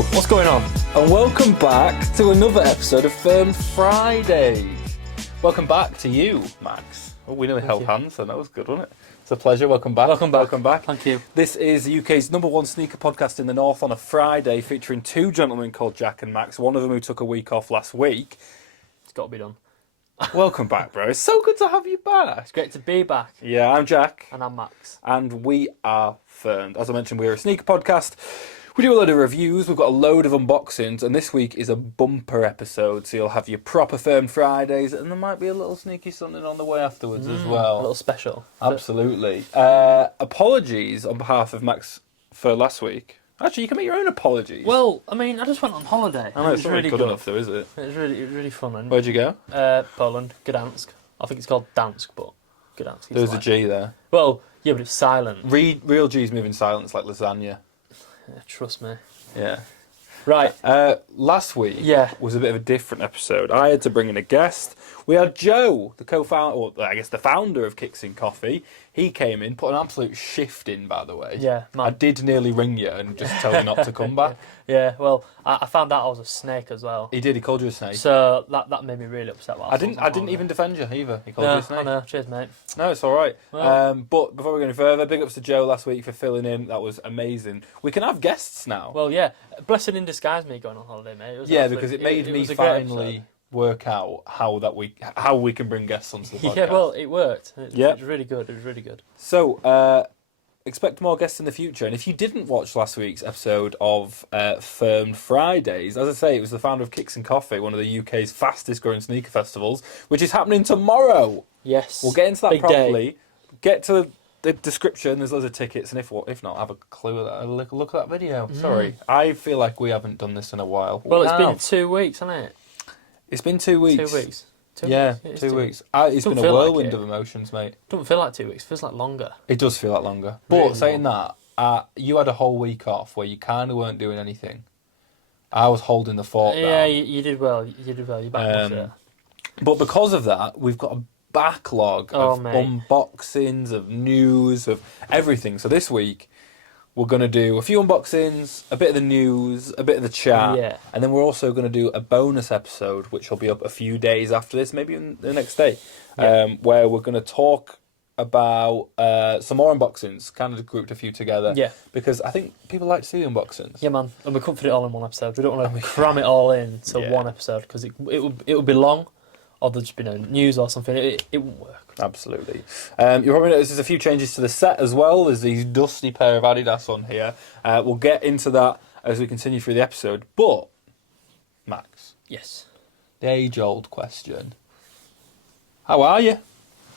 Yo! What's going on? And welcome back to another episode of Firm Fridays. Welcome back to you, Max. Oh, we nearly held hands, so that was good, wasn't it? It's a pleasure. Welcome back. Welcome back. Welcome back. Thank you. This is the UK's #1 sneaker podcast in the North on a Friday, featuring two gentlemen called Jack and Max, one of them who took a week off last week. It's got to be done. Welcome back, bro. It's so good to have you back. It's great to be back. Yeah, I'm Jack. And I'm Max. And we are Firmed. As I mentioned, we're a sneaker podcast. We do a load of reviews, we've got a load of unboxings, and this week is a bumper episode, so you'll have your proper Firm Fridays, and there might be a little sneaky something on the way afterwards as well. A little special. Absolutely. Apologies on behalf of Max for last week. Actually, you can make your own apologies. Well, I mean, I just went on holiday. I know, it's it was not really good enough though, is it? It was really fun. And, Where'd you go? Poland, Gdansk. I think it's called Dansk, but Gdansk. There was a G there. Well, yeah, but it's silent. Real G's move in silence like lasagna. Yeah, trust me. Yeah. Right. Last week Yeah. was a bit of a different episode. I had to bring in a guest. We had Joe, the co-founder, or I guess the founder of KicksnCoffee. He came in, put an absolute shift in, by the way. Yeah, man. I did nearly ring you and just tell you not to come back. Yeah, well, I found out I was a snake as well. He did. He called you a snake. So that made me really upset. I didn't even defend you either. He called you a snake. I know. Cheers, mate. No, it's all right. Well, but before we go any further, big ups to Joe last week for filling in. That was amazing. We can have guests now. Well, yeah. Blessing in disguise, me going on holiday, mate. It was because it made me was a great finally episode. work out how we can bring guests onto the podcast. Yeah, well, it worked. It Yeah. was really good. It was really good. So, expect more guests in the future. And if you didn't watch last week's episode of Firm Fridays, as I say, it was the founder of KicksnCoffee, one of the UK's fastest growing sneaker festivals, which is happening tomorrow. Yes. We'll get into that Big properly. day. Get to the description. There's loads of tickets, and if not, have a clue at that. Look at that video. Sorry, I feel like we haven't done this in a while. Well, it's Wow. been 2 weeks, hasn't it? It's been 2 weeks. 2 weeks. 2 Yeah, weeks. It is 2 2 weeks. It's Don't been a feel like whirlwind it. of emotions, mate. Doesn't feel like 2 weeks. It feels like longer. It does feel like longer. But Really saying that, you had a whole week off where you kind of weren't doing anything. I was holding the fort Yeah, down. you did well. You did well. You backed it. But because of that, we've got a backlog Oh, of mate. unboxings, of news, of everything. So this week, we're going to do a few unboxings, a bit of the news, a bit of the chat, Yeah. and then we're also going to do a bonus episode, which will be up a few days after this, maybe the next day, where we're going to talk about some more unboxings, kind of grouped a few together. Yeah. Because I think people like to see unboxings. Yeah, man. And we couldn't fit it all in one episode. We don't want to cram it all in to Yeah. one episode because it would be long, or there'd just be no news or something. It wouldn't work. Absolutely. You'll probably notice there's a few changes to the set as well. There's these dusty pair of Adidas on here. We'll get into that as we continue through the episode. But, Max, Yes. the age-old question. How are you?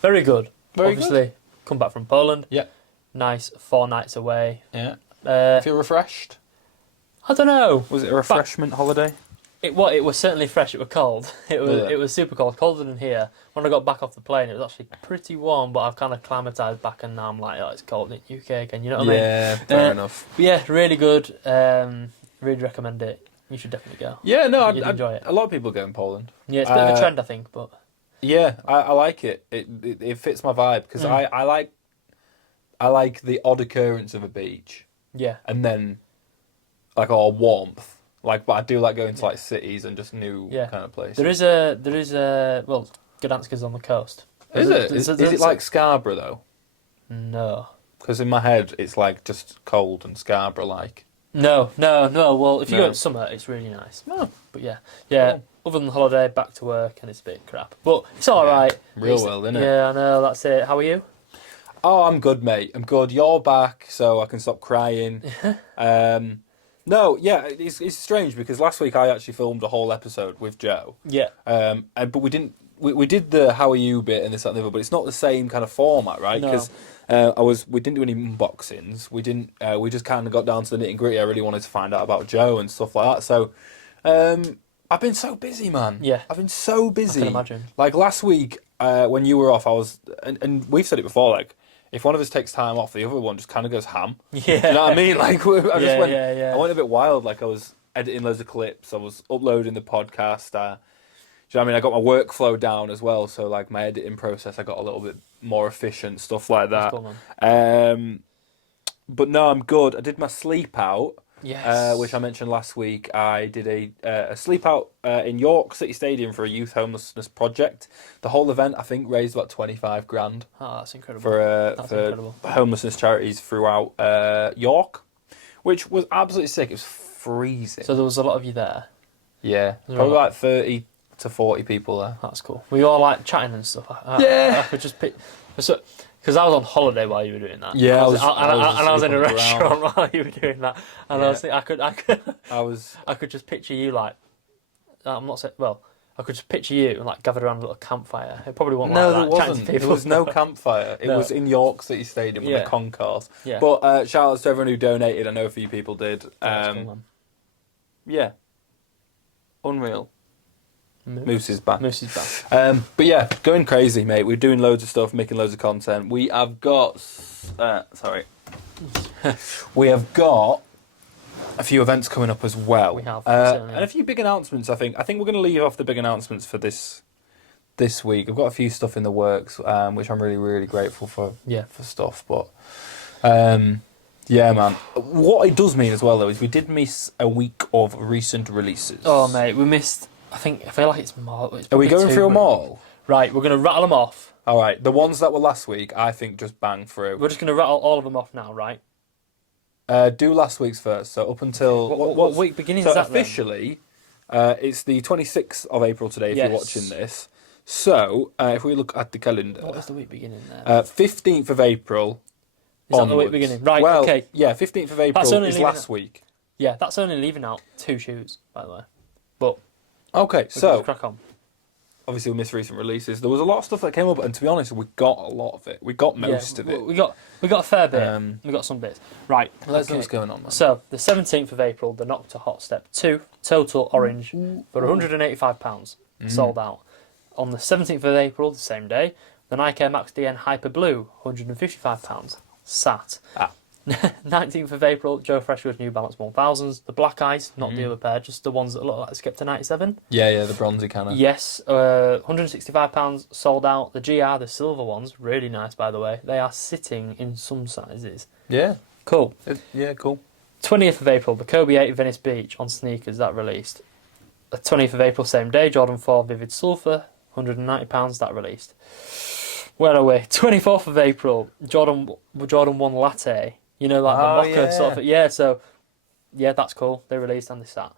Very good. Very Obviously, come back from Poland. Yeah. Nice 4 nights away. Yeah. Uh, Feel refreshed? I don't know. Was it a refreshment holiday? It was certainly fresh. It was cold. It was super cold, colder than here. When I got back off the plane, it was actually pretty warm. But I've kind of climatised back, and now I'm like, oh, it's cold in the UK again. You know what I mean? Yeah, fair enough. But yeah, really good. Really recommend it. You should definitely go. Yeah, no, You'd enjoy it. a lot of people go in Poland. Yeah, it's a bit of a trend, I think. But Yeah, I like it. It fits my vibe because I like the odd occurrence of a beach yeah, and then like all warmth. Like, but I do like going to like cities and just new kind of places. there is a well, Gdansk is on the coast. Is it? Is it like Scarborough though? No. Because in my head it's like just cold and Scarborough like. No. Well, if you No. go in summer, it's really nice. Oh, But yeah. Cool. Other than the holiday, back to work, and it's a bit crap. But it's all right. real It's- world, innit? Yeah, I know. That's it. How are you? Oh, I'm good, mate. I'm good. You're back, so I can stop crying. No, yeah, it's strange because last week I actually filmed a whole episode with Joe. Yeah. But we didn't. We did the how are you bit and this that and the other, but it's not the same kind of format, right? No. Because we didn't do any unboxings. We didn't. We just kind of got down to the nitty gritty. I really wanted to find out about Joe and stuff like that. So I've been so busy, man. Yeah. I've been so busy. I can imagine. Like last week when you were off, I was, and we've said it before, like. If one of us takes time off, the other one just kind of goes ham. Yeah. Do you know what I mean? Like, I just went, yeah. I went a bit wild. Like, I was editing loads of clips. I was uploading the podcast. Do you know what I mean? I got my workflow down as well. So, like, my editing process, I got a little bit more efficient, stuff like that. That's cool, man. But no, I'm good. I did my sleep out. Yes. which I mentioned last week. I did a sleep out in York City Stadium for a youth homelessness project. The whole event, I think, raised about 25 grand Oh, that's incredible. for Incredible. homelessness charities throughout York, which was absolutely sick. It was freezing. So there was a lot of you there. Yeah, There probably were- like 30 to 40 people there. That's cool. Were you all like chatting and stuff? Yeah. I could just pick. Because I was on holiday while you were doing that. Yeah, I I was was in a asleep on the restaurant while you were doing that, and I Yeah. was thinking I could just picture you like. I'm not saying well. I could just picture you and like gathered around a little campfire. It probably wasn't No, like there that. chatting to wasn't. There people. was no campfire. It No. was in York City Stadium with Yeah. a concourse. Yeah. But shout outs to everyone who donated. I know a few people did. That's cool, man. Yeah. Unreal. Moose is back. Moose is back. But yeah, going crazy, mate. We're doing loads of stuff, making loads of content. We have got... we have got a few events coming up as well. We have, certainly. and a few big announcements, I think. I think we're going to leave off the big announcements for this week. I've got a few stuff in the works, which I'm really, really grateful for stuff. But, yeah, man. What it does mean as well, though, is we did miss a week of recent releases. Oh, mate, we missed. I feel like it's more. Are we going through them all? Right, we're going to rattle them off. All right. The ones that were last week, I think, just bang through. We're just going to rattle all of them off now, right? Do last week's first. So up until... What week beginning so is that officially, it's the 26th of April today if Yes. you're watching this. So if we look at the calendar... What was the week beginning there? 15th of April Is that the week onwards. beginning? Right, well, okay. Yeah, 15th of April only is leaving last week. Yeah, that's only leaving out 2 shoes, by the way. But Okay, we can so... just crack on. Obviously, we missed recent releases. There was a lot of stuff that came up, and to be honest, we got a lot of it. We got most of it. We got a fair bit. We got some bits. Right. Let's know what's going on, man. So the 17th of April, the Nocta Hotstep 2 Total Orange for £185 sold out. On the 17th of April, the same day, the Nike Air Max DN Hyper Blue £155 sat. 19th of April, Joe Freshwood New Balance 1000s, the Black Ice, not the other pair, just the ones that look like Skepta 97. Yeah, the bronzy kind of. Yes, £165 sold out. The GR, the silver ones, really nice by the way. They are sitting in some sizes. Yeah. Cool. Yeah, cool. 20th of April, the Kobe 8 Venice Beach on sneakers, that released. The 20th of April, same day, Jordan 4 Vivid Sulphur, £190, that released. Where are we? 24th of April, Jordan 1 Latte. You know, like the mocha sort of... Yeah, so... Yeah, that's cool. They released and they sat.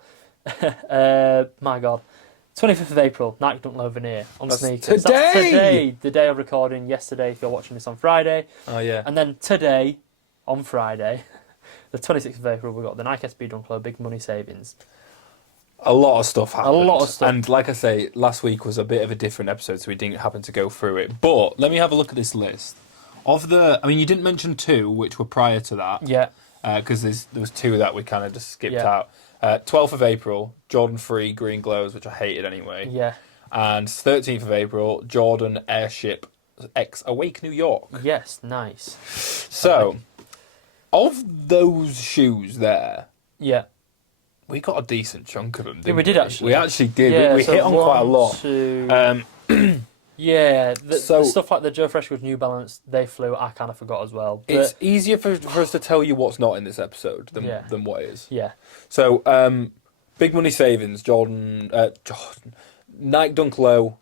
My God. 25th of April, Nike Dunk Low Veneer on sneakers. Today! That's today! The day of recording, yesterday if you're watching this on Friday. Oh, yeah. And then today, on Friday, the 26th of April, we've got the Nike SB Dunk Low Big Money Savings. A lot of stuff happened. A lot of stuff. And like I say, last week was a bit of a different episode, so we didn't happen to go through it. But let me have a look at this list. You didn't mention 2, which were prior to that. Yeah. Because there was 2 that we kind of just skipped Yeah. out. 12th of April, Jordan 3 Green Glows, which I hated anyway. Yeah. And 13th of April, Jordan Airship X Awake New York. Yes, nice. So, of those shoes there, Yeah. we got a decent chunk of them, didn't we did actually. We actually did. Yeah, we so hit on quite a lot. 2, yeah, the So- stuff like the Joe Freshwood New Balance, they flew, I kind of forgot as well. But, It's easier for us to tell you what's not in this episode Yeah. than what is. yeah. So, Big Money Savings, Jordan, Nike Dunk Low,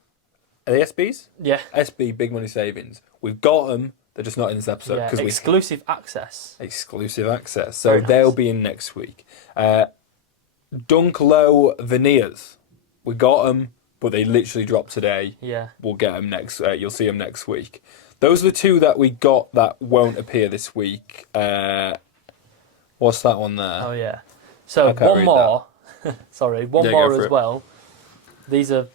are they SBs? Yeah. SB Big Money Savings. We've got them. They're just not in this episode Yeah, because we exclusive access. exclusive access. So Very nice. they'll be in next week. Dunk Low Veneers. We got them, but they literally dropped today. Yeah. We'll get them next. You'll see them next week. Those are the 2 that we got that won't appear this week. What's that one there? Oh, yeah. So, I can't one read more. Sorry, one Yeah, go more for as it. well. These are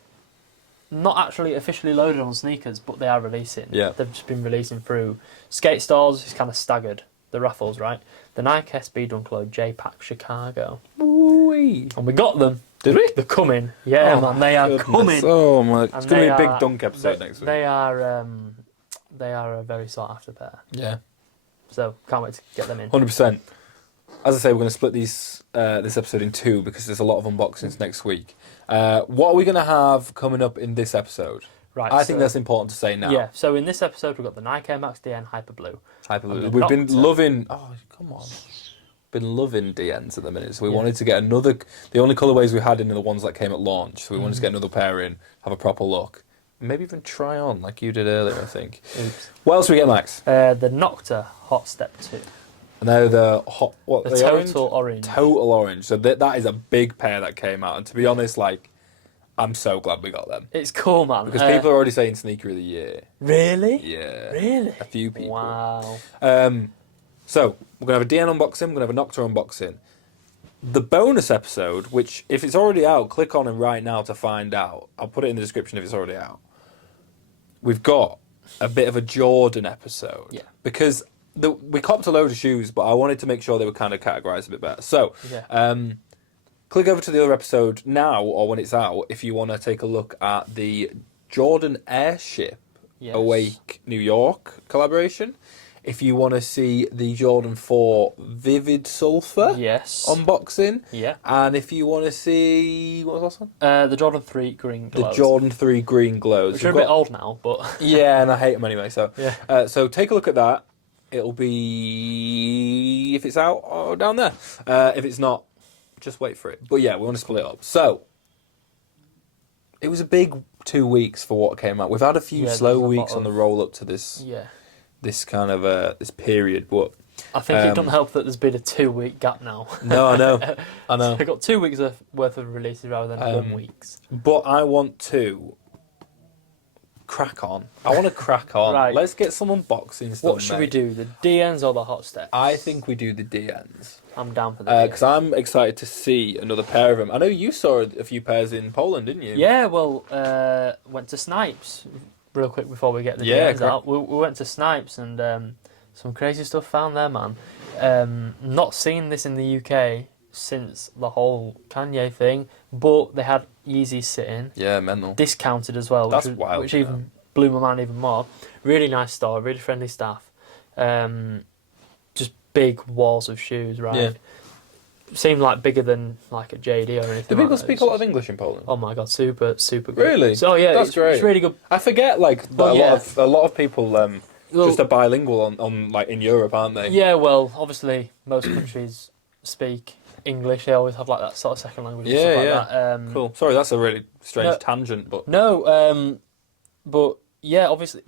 not actually officially loaded on sneakers, but they are releasing. Yeah. They've just been releasing through skate stores. It's kind of staggered. The raffles, right? The Nike SB Dunk Low J-Pack Chicago. Ooh-wee. And we got them. Did we? They're coming. Yeah, Oh, man, they are goodness. coming. Oh my! It's And going to be they a big are- dunk episode next week. They are a very sought after pair. Yeah, So can't wait to get them in. 100%. As I say, we're going to split this episode in 2 because there's a lot of unboxings next week. What are we going to have coming up in this episode? Right. I think that's important to say now. Yeah. So in this episode, we've got the Nike Air Max DN Hyper Blue. Hyperloop. And We've been Nocta. loving. Oh, come on. been loving DNs at the minute, so we wanted to get another. The only colourways we had in are the ones that came at launch, so we wanted to get another pair in, have a proper look, maybe even try on like you did earlier. I think. Oops. What else we get, Max? The Nocta Hotstep 2. And now the hot. What The the total orange. Total orange. So that is a big pair that came out, and to be honest, like, I'm so glad we got them It's cool, man. because people are already saying sneaker of the year. Really? Yeah. Really? A few people. Wow. So we're gonna have a DN unboxing. We're gonna have a Nocta unboxing. The bonus episode, which if it's already out, click on it right now to find out. I'll put it in the description if it's already out. We've got a bit of a Jordan episode. Yeah. Because we copped a load of shoes, but I wanted to make sure they were kind of categorized a bit better. So, click over to the other episode now or when it's out if you want to take a look at the Jordan Airship Awake New York collaboration. If you want to see the Jordan 4 Vivid Sulfur unboxing. Yeah. And if you want to see... What was the last one? The Jordan 3 Green Glows. The Jordan 3 Green Glows. Which are a bit old now, but... Yeah, and I hate them anyway, so... Yeah. So take a look at that. It'll be... If it's out, or down there. If it's not, just wait for it. But yeah, we want to split it up. So, it was a big 2 weeks for what came out. We've had a few slow weeks on the roll up to this... Yeah. This kind of this period, but I think it doesn't help that there's been a 2 week gap now. No, I know. So we've got 2 weeks worth of releases rather than 1 week's. But I want to crack on. I want to crack on. Right. Let's get some unboxing stuff. What should we do? The DNs or the Hotstep? I think we do the DNs. I'm down for the DNs. Because I'm excited to see another pair of them. I know you saw a few pairs in Poland, didn't you? Yeah, well, went to Snipes. Real quick before we get the DNs out, we went to Snipes and some crazy stuff found there, man. Not seen this in the UK since the whole Kanye thing, but they had Yeezys sitting. Yeah, mental. Discounted as well, That's wild, which even blew my mind even more. Really nice store, really friendly staff. Just big walls of shoes, right? Yeah. Seemed like bigger than like a JD or anything. Do people speak a lot of English in Poland? Oh my god, super good. Really? So yeah, that's great. It's really good. I forget, like, a lot of people just are bilingual on like in Europe, aren't they? Yeah, well, obviously most countries speak English. They always have like that sort of second language. And stuff like that. Cool. Sorry, that's a really strange tangent, but but yeah, obviously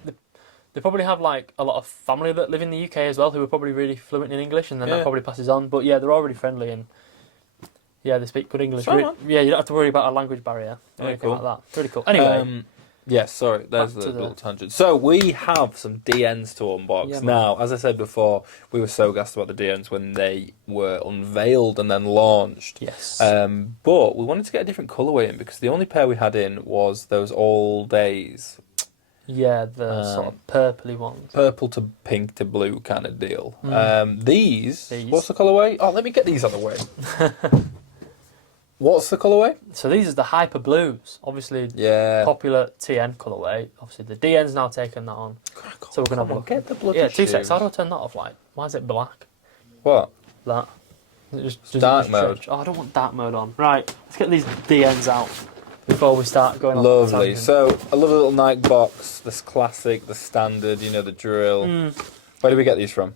they probably have like a lot of family that live in the UK as well who are probably really fluent in English, and then that probably passes on. But yeah, they're all really friendly and yeah, they speak good English. Yeah, you don't have to worry about a language barrier or anything like that. Really cool. Anyway. Yes, sorry, there's a little tangent. So we have some DNs to unbox. Yeah, now, as I said before, we were so gassed about the DNs when they were unveiled and then launched. Yes. But we wanted to get a different colourway in because the only pair we had in was those All Days. Yeah, the sort of purpley ones. Purple to pink to blue kind of deal. These, what's the colourway? Oh, let me get these out of the way. What's the colourway? So these are the Hyper Blues, obviously popular TN colourway. Obviously the DN's now taken that on. So we're going to have a look. Get the bloody Yeah, 2 seconds. How do I turn that off? Like, why is it black? What? That. Dark mode. Oh, I don't want dark mode on. Right, let's get these DNs out before we start going on. Lovely. So, a lovely little Nike box. This classic, the standard, you know, the drill. Where do we get these from?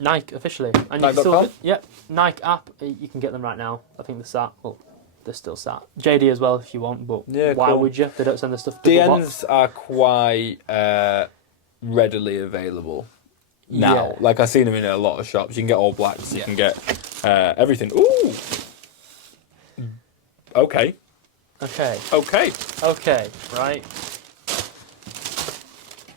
Nike, officially. And Nike.com? Yep, Nike app. You can get them right now. I think they're sat. Well, they're still sat. JD as well if you want, but why would you? They don't send the stuff. DNs are quite readily available now. Yeah. Like, I've seen them in a lot of shops. You can get all blacks. You can get everything. Ooh! Okay. Right.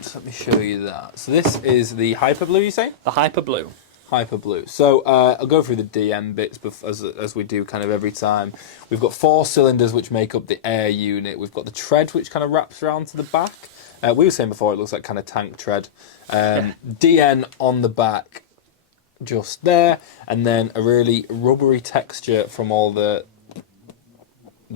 So let me show you that. So this is the Hyper Blue, you say? The Hyper Blue. Hyper Blue. So I'll go through the DM bits as we do kind of every time. We've got 4 cylinders which make up the air unit. We've got the tread which kind of wraps around to the back. We were saying before it looks like kind of tank tread. DN on the back just there. And then a really rubbery texture from all the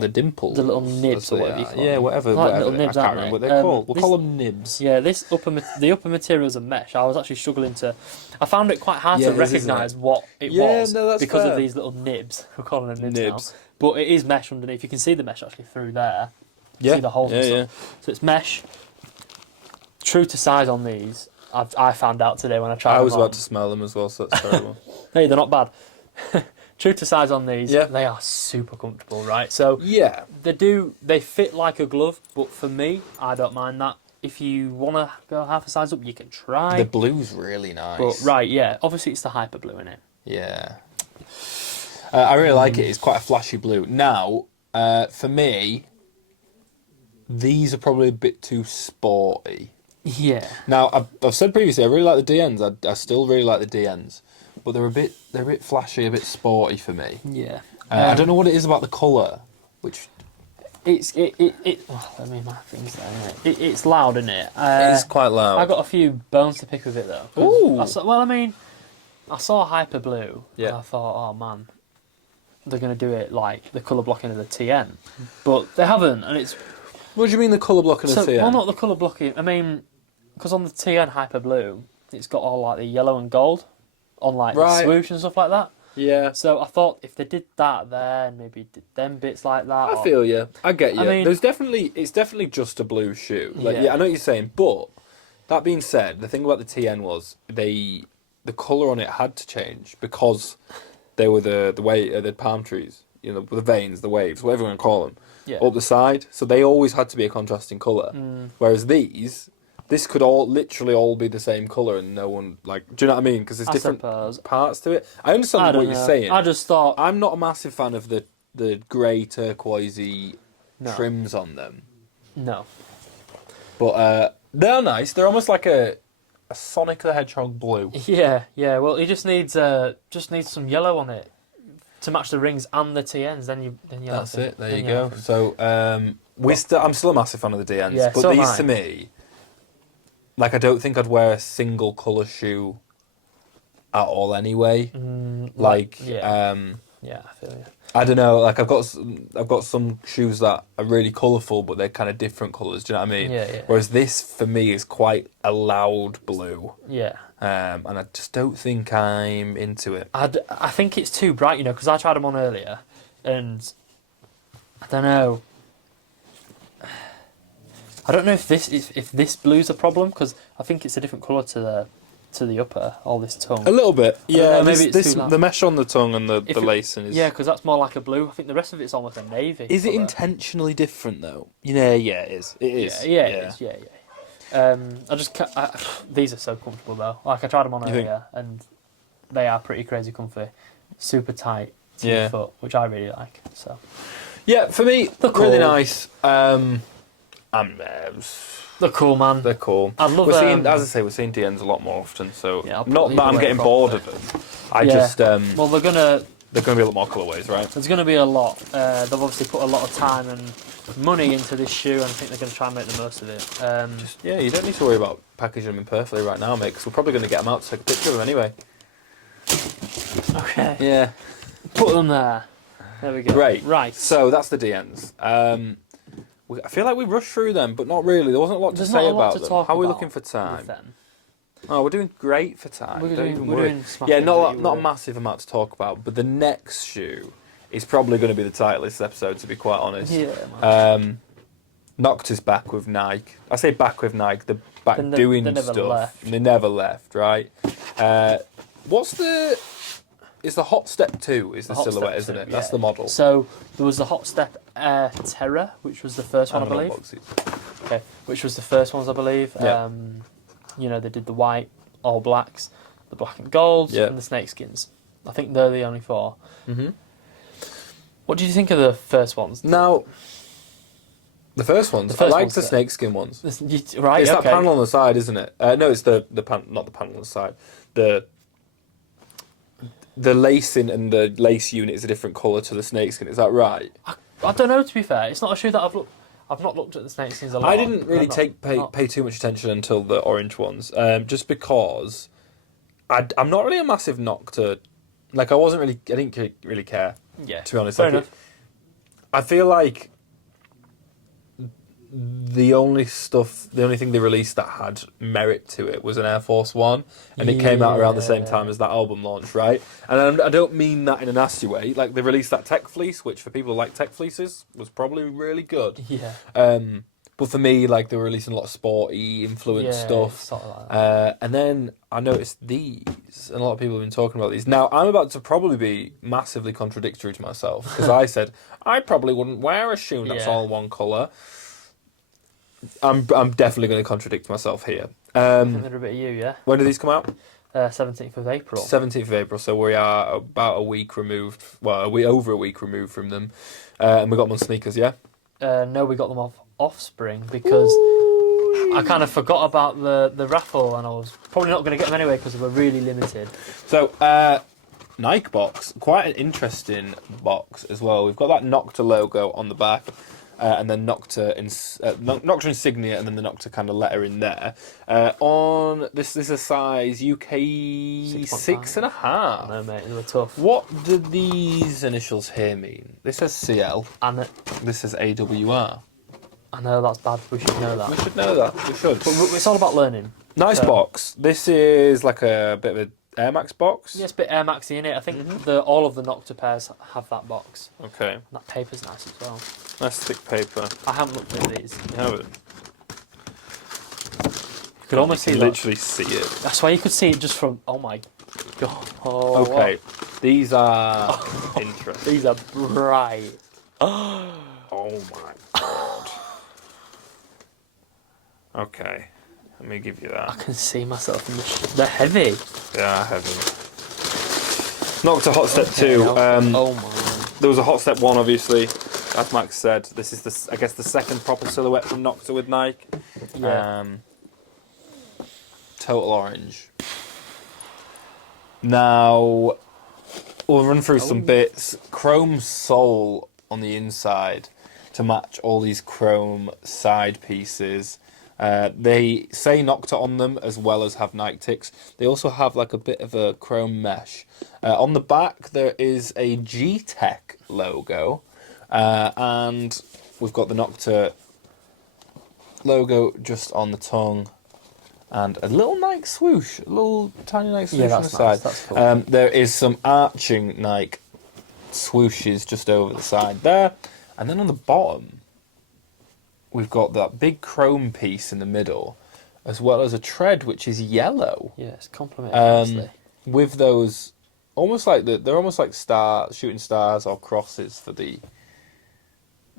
dimples. The little nibs or whatever you call them. Yeah, whatever. Like whatever. little nibs, I can't aren't remember they? what they're called. We'll call them nibs. Yeah, the upper materials are mesh. I was actually struggling to... I found it quite hard to recognise what it was because of these little nibs. We're calling them nibs now. But it is mesh underneath. You can see the mesh actually through there. You see the holes and stuff. So it's mesh. True to size on these, I found out today when I tried them on. I was about to smell them as well, so that's terrible. Hey, they're not bad. true to size on these, Yeah. they are super comfortable, right? So Yeah. they fit like a glove, but for me, I don't mind that. If you want to go half a size up, you can try. The blue's really nice. But right, yeah, obviously it's the hyper blue in it. Yeah. I really like it. It's quite a flashy blue. Now, for me, these are probably a bit too sporty. Yeah. Now, I've said previously, I really like the DNs. I still really like the DNs, but they're a bit flashy, a bit sporty for me. Yeah. I don't know what it is about the colour, which let me my things there. Isn't it? It's loud, isn't it? it is quite loud. I got a few bones to pick with it though. Ooh. I saw hyper blue. Yeah. And I thought, oh man, they're gonna do it like the colour blocking of the TN, but they haven't, and it's. What do you mean the colour blocking of TN? Well, not the colour blocking. I mean, because on the TN hyper blue, it's got all like the yellow and gold on like the swoosh and stuff like that. Yeah. So I thought if they did that there, and maybe did them bits like that. I feel you. I get you. I mean, it's definitely just a blue shoe. Like, yeah, I know what you're saying. But that being said, the thing about the TN was the colour on it had to change because they were the palm trees, you know, the veins, the waves, whatever you want to call them, up the side. So they always had to be a contrasting colour. Whereas this could literally all be the same colour and no one, like, do you know what I mean? Because there's different parts to it. I understand what you're saying. I just thought... I'm not a massive fan of the grey turquoisey trims on them. No. But they're nice. They're almost like a Sonic the Hedgehog blue. Yeah. Well, he just needs some yellow on it to match the rings and the TNs. Then you. That's it. There you go. So I'm still a massive fan of the DNs, yeah, but so these to me, like, I don't think I'd wear a single colour shoe at all anyway. Yeah, I feel you. I don't know. Like, I've got some shoes that are really colourful, but they're kind of different colours. Do you know what I mean? Yeah. Whereas this, for me, is quite a loud blue. Yeah. And I just don't think I'm into it. I think it's too bright, you know, because I tried them on earlier, and I don't know. I don't know if this blue's a problem, because I think it's a different colour to the upper, all this tongue. A little bit, yeah. Maybe it's the mesh on the tongue and the lacing is. Yeah, because that's more like a blue. I think the rest of it's almost a navy. Is it intentionally different though? Yeah, it is. It is. Yeah, it is. Yeah. These are so comfortable though. Like, I tried them on earlier, and they are pretty crazy comfy, super tight to your foot, which I really like. So. Yeah, for me, they're cool. really nice. They're cool, man. They're cool. I love them. As I say, we're seeing DNs a lot more often, so not that I'm I'm getting bored of them. Well, they're gonna be a lot more colourways, right? There's gonna be a lot. They've obviously put a lot of time and money into this shoe, and I think they're gonna try and make the most of it. You don't need to worry about packaging them imperfectly right now, mate, because we're probably gonna get them out to take a picture of them anyway. Okay. Yeah. Put them there. There we go. Great. Right. So that's the DNs. I feel like we rushed through them, but not really. There wasn't a lot to say about them. How are we looking for time? Oh, we're doing great for time. Don't even worry. Not a massive amount to talk about, but the next shoe is probably going to be the title of this episode, to be quite honest. Yeah. Nocta's back with Nike. I say back with Nike. They're back doing stuff. Left. They never left, right? It's the Hotstep 2 is the silhouette, isn't it? That's the model. So there was the Hotstep Air Terra, which was the first one, I believe. Okay, which was the first ones, I believe. Yeah. They did the white, all blacks, the black and golds, and the snakeskins. I think they're the only four. Mm-hmm. What did you think of the first ones? Now, the first ones. I liked the snakeskin ones. Right, it's that panel on the side, isn't it? No, it's not the panel on the side. The lacing and the lace unit is a different colour to the snakeskin. Is that right? I don't know. To be fair, it's not a shoe that I've not looked at the snakeskins a lot. I didn't really pay too much attention until the orange ones, just because I'm not really a massive Nocta. Like, I didn't really care. Yeah, to be honest. Fair enough. I feel like the only thing they released that had merit to it was an Air Force One, and it came out around the same time as that album launch, right? And I don't mean that in a nasty way. Like, they released that Tech Fleece, which for people who like Tech Fleeces was probably really good. Yeah. But for me, like, they were releasing a lot of sporty influence stuff. Sort of like that. And then I noticed these, and a lot of people have been talking about these. Now, I'm about to probably be massively contradictory to myself, because I said, I probably wouldn't wear a shoe that's all one colour. I'm definitely going to contradict myself here. I think they're a bit of you, yeah? When do these come out? 17th of April. 17th of April, so we are about a week removed, over a week removed from them. And we got them on sneakers, yeah? No, we got them off Offspring because I kind of forgot about the raffle, and I was probably not going to get them anyway because they were really limited. So, Nike box, quite an interesting box as well. We've got that Nocta logo on the back, and then Nocta insignia, and then the Nocta kind of letter in there. On this is a size UK 6.5. I know, mate, they were tough. What do these initials here mean? This says CL. And This says AWR. I know that's bad. We should know that. We should know that. We should. But it's all about learning. Nice box. This is like a bit of an Air Max box. Yeah, it's a bit Air Maxy in it. I think all of the Nocta pairs have that box. Okay. And that paper's nice as well. Nice thick paper. I haven't looked at these. You haven't? You could almost see literally see it. That's why you could see it just from. Oh my god. Oh, Okay. what? These are interesting. These are bright. Oh my god. Okay. Let me give you I that. can see myself in they're heavy. They are heavy. Nocta Hotstep 2. Oh my god. There was a Hotstep 1, obviously. As Max said, this is I guess the second proper silhouette from Nocta with Nike. Yeah. Total orange. Now, we'll run through some bits. Chrome sole on the inside to match all these chrome side pieces. They say Nocta on them as well as have Nike ticks. They also have like a bit of a chrome mesh. On the back there is a G-Tech logo. And we've got the Nocta logo just on the tongue. And a little Nike swoosh. A little tiny Nike swoosh on the side. Nice. That's cool. There is some arching Nike swooshes just over the side there. And then on the bottom, we've got that big chrome piece in the middle, as well as a tread which is yellow. Yeah, it's complementing nicely. With those, almost like they're almost like shooting stars or crosses for the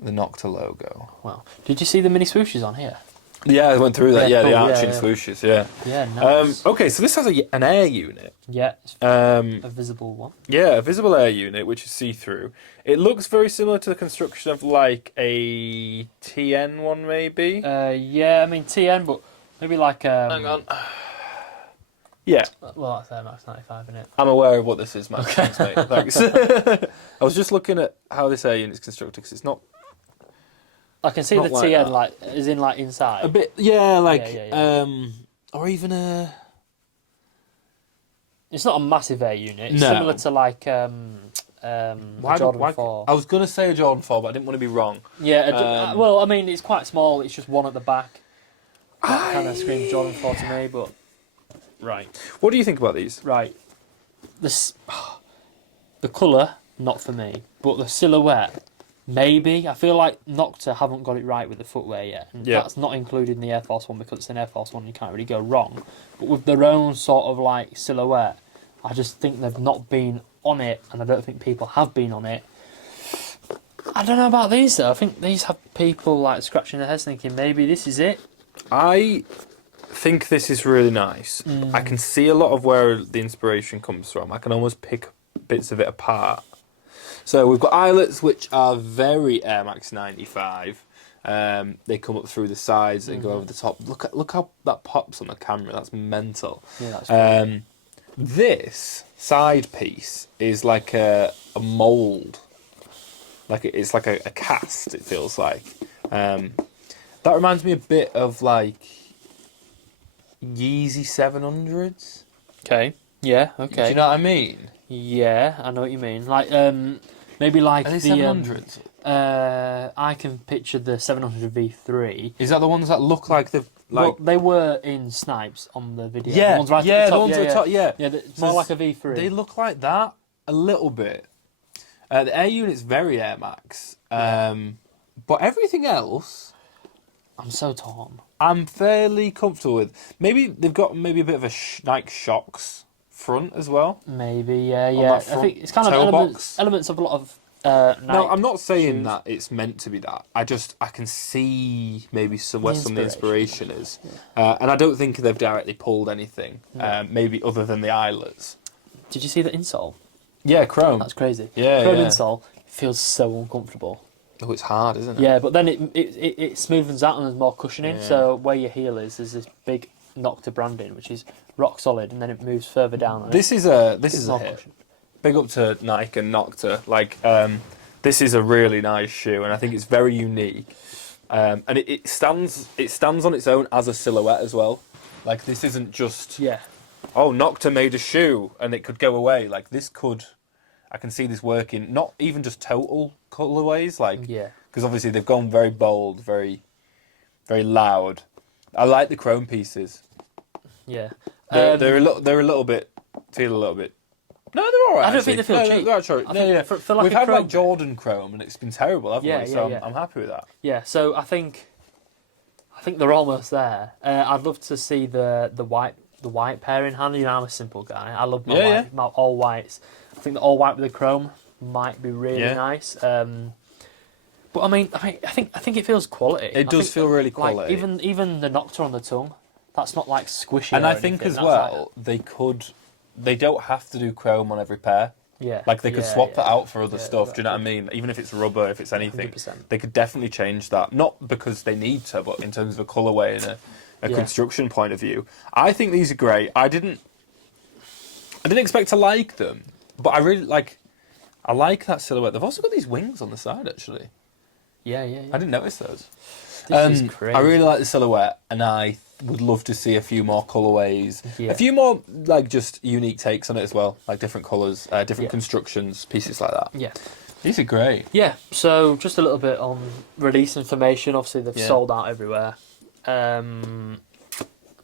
Nocta logo. Wow. Did you see the mini swooshes on here? Yeah, I went through that. Yeah, cool. the arching swooshes. Yeah. Yeah, nice. Okay, so this has an air unit. Yeah, it's a visible one. Yeah, a visible air unit, which is see-through. It looks very similar to the construction of like a TN one, maybe. Yeah, I mean TN, but maybe like. Hang on. Yeah. Well, that's Air Max 95, isn't it? I'm aware of what this is, Max. Thanks, mate. Thanks. I was just looking at how this air unit's constructed, because it's not... I can see Not the like TN, that. like, is in, like, inside. A bit, yeah, like... Yeah. Or even a... It's not a massive air unit. It's No. similar to, like, Jordan 4. I was going to say a Jordan 4, but I didn't want to be wrong. Yeah, well, I mean, it's quite small. It's just one at the back. That kind of screams Jordan 4 to me, but... Right. What do you think about these? Right. The colour, not for me. But the silhouette, maybe. I feel like Nocta haven't got it right with the footwear yet. And that's not included in the Air Force One because it's an Air Force One, you can't really go wrong. But with their own sort of like silhouette, I just think they've not been on it, and I don't think people have been on it. I don't know about these though. I think these have people like scratching their heads thinking maybe this is it. I think this is really nice. I can see a lot of where the inspiration comes from. I can almost pick bits of it apart. So we've got eyelets, which are very Air Max 95. They come up through the sides and go over the top. Look how that pops on the camera. That's mental. Yeah, that's cool. This side piece is like a mould. It's like a cast, it feels like. That reminds me a bit of like Yeezy 700s. Okay. Yeah. Okay. Do you know what I mean? Yeah, I know what you mean. Like, maybe like Are they the 700s? I can picture the 700 V3. Is that the ones that look like the Well, they were in Snipes on the video. Yeah, the ones right yeah, at the the top. ones at the top, yeah. Yeah, it's more like a V3. They look like that a little bit. The air unit's very Air Max, but everything else, I'm so torn. I'm fairly comfortable with. Maybe they've got maybe a bit of a Nike Shox front as well. Maybe, yeah. that I front think it's kind of toe box. elements of a lot of Nike No, I'm not saying shoes. that it's meant to be that. I can see maybe where some of the inspiration is, and I don't think they've directly pulled anything. No. Maybe other than the eyelets. Did you see the insole? Yeah, chrome. That's crazy. Yeah, Chrome yeah. insole feels so uncomfortable. Oh, it's hard, isn't it? Yeah, but then it smoothens out and there's more cushioning. Yeah. So where your heel is, there's this big Nocta branding, which is rock solid, and then it moves further down. This is a more hit. cushion. Big up to Nike and Nocta. Like, this is a really nice shoe, and I think it's very unique. And it stands on its own as a silhouette as well. Like, this isn't just Nocta made a shoe and it could go away. Like, I can see this working. Not even just total colorways. Like, because obviously they've gone very bold, very, very loud. I like the chrome pieces. Yeah, They're a little bit. Feel a little bit. No, they're all right. I don't think they feel cheap. They're actually, For like we've a had chrome like Jordan chrome, and it's been terrible, haven't we? So I'm happy with that. Yeah, so I think they're almost there. I'd love to see the white pair in hand. You know, I'm a simple guy. I love my all whites. I think the all white with the chrome might be really nice. But I mean, I think it feels quality. It does feel really quality. Like, even the Nocta on the tongue, that's not like squishy. And I think as well, they don't have to do chrome on every pair. Yeah. Like they could swap that out for other stuff. Exactly. Do you know what I mean? Even if it's rubber, if it's anything, 100%. they could definitely change that. Not because they need to, but in terms of a colourway and a construction point of view. I think these are great. I didn't expect to like them, but I really like. I like that silhouette. They've also got these wings on the side, actually. Yeah. I didn't notice those. This is crazy. I really like the silhouette, and I would love to see a few more colourways, Yeah. a few more like just unique takes on it as well, like different colours, different constructions, pieces like that. Yeah. These are great. Yeah, so just a little bit on release information. Obviously, they've sold out everywhere.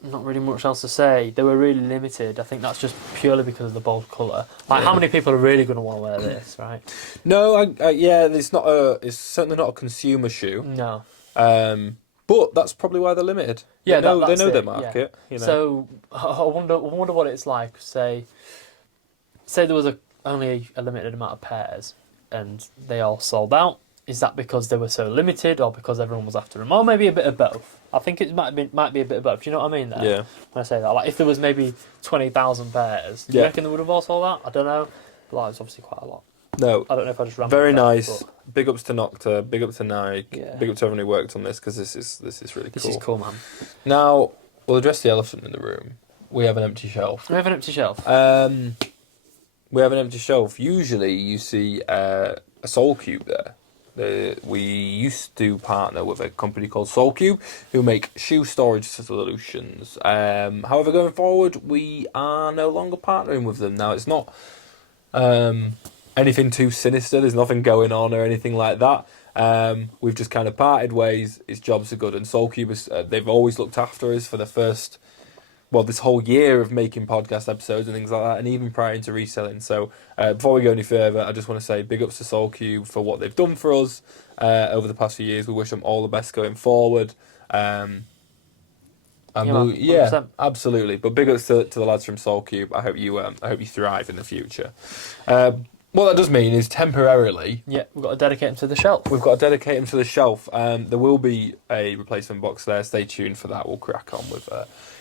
Not really much else to say. They were really limited. I think that's just purely because of the bold colour. Like, how many people are really going to want to wear this, right? No, it's certainly not a consumer shoe. No. But that's probably why they're limited. Yeah, they know that's their it, market. yeah. You know. So I wonder what it's like. Say there was only a limited amount of pairs, and they all sold out. Is that because they were so limited, or because everyone was after them, or maybe a bit of both? I think it might be a bit of both. Do you know what I mean? There? Yeah. When I say that, like if there was maybe 20,000 pairs, do you reckon they would have all sold out? I don't know. But that was obviously quite a lot. No. I don't know if I just rambled. Very there, nice. but Big ups to Nocta. Big up to Nike. Yeah. Big up to everyone who worked on this because this is really cool. This is cool, man. Now we'll address the elephant in the room. We have an empty shelf. We have an empty shelf. We have an empty shelf. Usually, you see a Soul Cube there. We used to partner with a company called Soul Cube, who make shoe storage solutions. However, going forward, we are no longer partnering with them. Now, it's not anything too sinister. There's nothing going on or anything like that. We've just kind of parted ways. Its jobs are good, and Soul Cube they've always looked after us for the first. Well, this whole year of making podcast episodes and things like that, and even prior to reselling. So, before we go any further, I just want to say big ups to Soul Cube for what they've done for us over the past few years. We wish them all the best going forward. Absolutely. But big ups to the lads from Soul Cube. I hope you thrive in the future. What that does mean is temporarily. Yeah, we've got to dedicate them to the shelf. We've got to dedicate them to the shelf. There will be a replacement box there. Stay tuned for that. We'll crack on with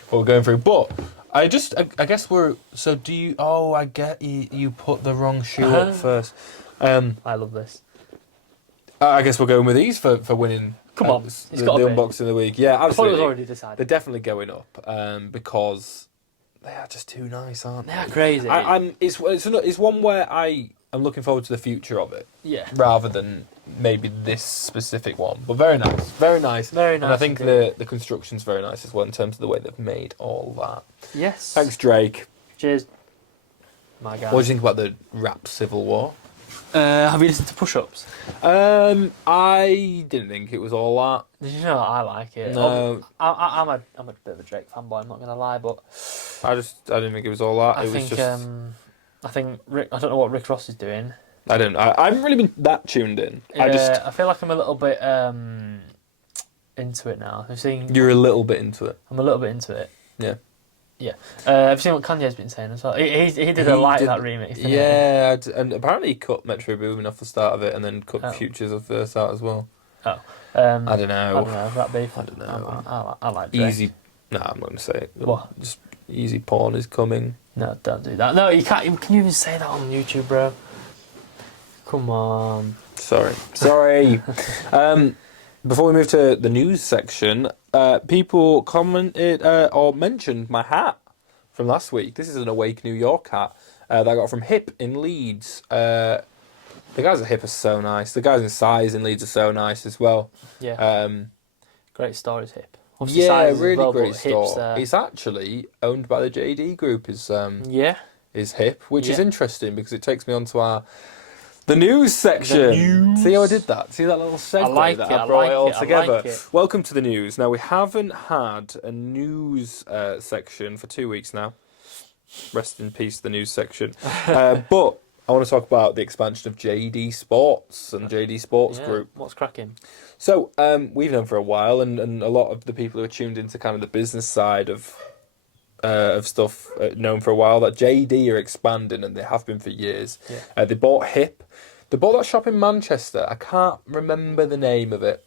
what we're going through. But I guess we're. So do you? Oh, I get you. You put the wrong shoe up first. I love this. I guess we're going with these for winning. Come on, the unboxing of the week. Yeah, absolutely. I thought it was already decided. They're definitely going up because they are just too nice, aren't they? They are crazy. It's one where I am looking forward to the future of it. Yeah. Rather than maybe this specific one, but very nice, very nice, very nice. And I think the construction's very nice as well in terms of the way they've made all that. Yes. Thanks, Drake. Cheers. My guy. What do you think about the rap Civil War? Have you listened to Push Ups? I didn't think it was all that. Did you know I like it? No. I'm a bit of a Drake fanboy. I'm not gonna lie, but I didn't think it was all that. I think Rick. I don't know what Rick Ross is doing. I haven't really been that tuned in. Yeah, I feel like I'm a little bit. into it now. I've seen. You're a little bit into it. I'm a little bit into it. Yeah. Yeah. I've seen what Kanye's been saying as well. He did a light of that remix. Didn't Yeah, and apparently he cut Metro Boomin off the start of it, and then cut Oh. Future's verse out as well. Oh. I don't know. I don't know. That beef. I don't know. I like Drake. Easy. Nah, I'm not gonna say it. What? Just easy porn is coming. No, don't do that. No, you can't. Can you even say that on YouTube, bro? Come on. Sorry. Before we move to the news section, people commented or mentioned my hat from last week. This is an Awake New York hat that I got from Hip in Leeds. The guys at Hip are so nice. The guys in Size in Leeds are so nice as well. Yeah. Great stories, Hip. Obviously Yeah, Size as really well, great but Hip's, store. It's actually owned by the JD Group. Is Hip, which is interesting because it takes me on to the news section. See how I did that? See that little segue I brought it all together? Welcome to the news. Now, we haven't had a news section for 2 weeks now. Rest in peace, the news section. But I want to talk about the expansion of JD Sports and JD Sports Group. What's cracking? So, we've known for a while, and a lot of the people who are tuned into kind of the business side of stuff known for a while that JD are expanding, and they have been for years. Yeah. They bought Hip. They bought that shop in Manchester. I can't remember the name of it.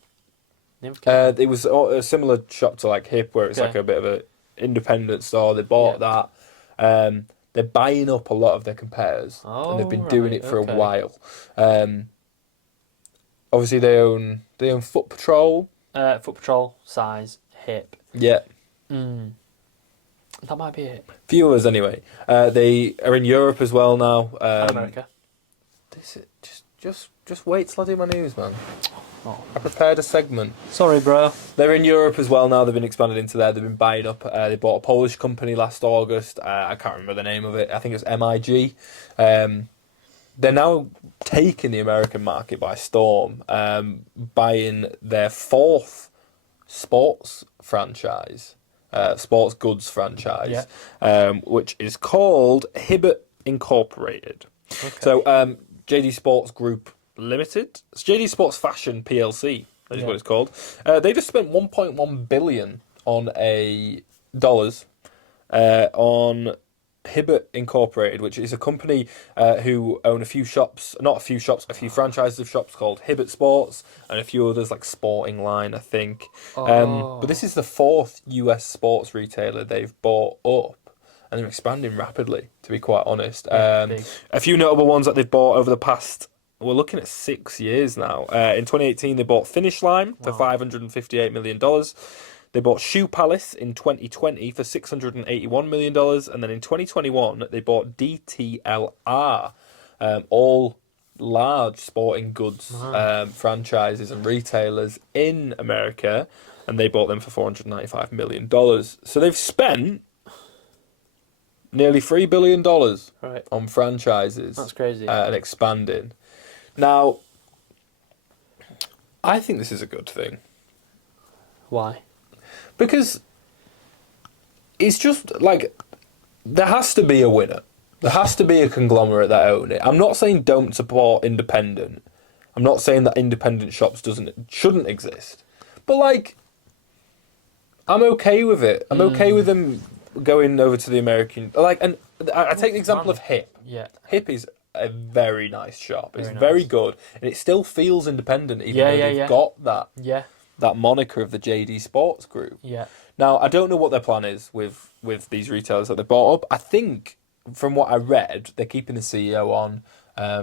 It was a similar shop to like Hip, where it's like a bit of an independent store. They bought that. They're buying up a lot of their competitors, and they've been doing it for a while. Obviously, they own Foot Patrol. Foot Patrol, Size, Hip. Yeah. That might be it. Viewers, anyway. They are in Europe as well now. And America. Just wait till I do my news, man. Oh. I prepared a segment. Sorry, bro. They're in Europe as well now. They've been expanded into there. They've been buying up. They bought a Polish company last August. I can't remember the name of it. I think it's MIG. They're now taking the American market by storm, buying their fourth sports franchise, sports goods franchise, which is called Hibbett Incorporated. Okay. So JD Sports Group Limited. It's JD Sports Fashion PLC. That is what it's called. They just spent $1.1 billion on Hibbett Incorporated, which is a company who own a few franchises of shops called Hibbett Sports and a few others like Sporting Line, I think. But this is the fourth US sports retailer they've bought up, and they're expanding rapidly, to be quite honest. A few notable ones that they've bought over the past, we're looking at 6 years now. In 2018, they bought Finish Line for $558 million. They bought Shoe Palace in 2020 for $681 million. And then in 2021, they bought DTLR, all large sporting goods franchises and retailers in America. And they bought them for $495 million. So they've spent nearly $3 billion on franchises. That's crazy. And expanding. Now, I think this is a good thing. Why? Because it's just like, there has to be a winner. There has to be a conglomerate that own it. I'm not saying don't support independent. I'm not saying that independent shops shouldn't exist. But like, I'm okay with it. I'm okay with them going over to the American. Like, and I take the example of Hip. Yeah. Hip is a very nice shop. It's very good, and it still feels independent, even though they've got that moniker of the JD Sports Group. Yeah. Now, I don't know what their plan is with these retailers that they bought up. I think, from what I read, they're keeping the CEO on.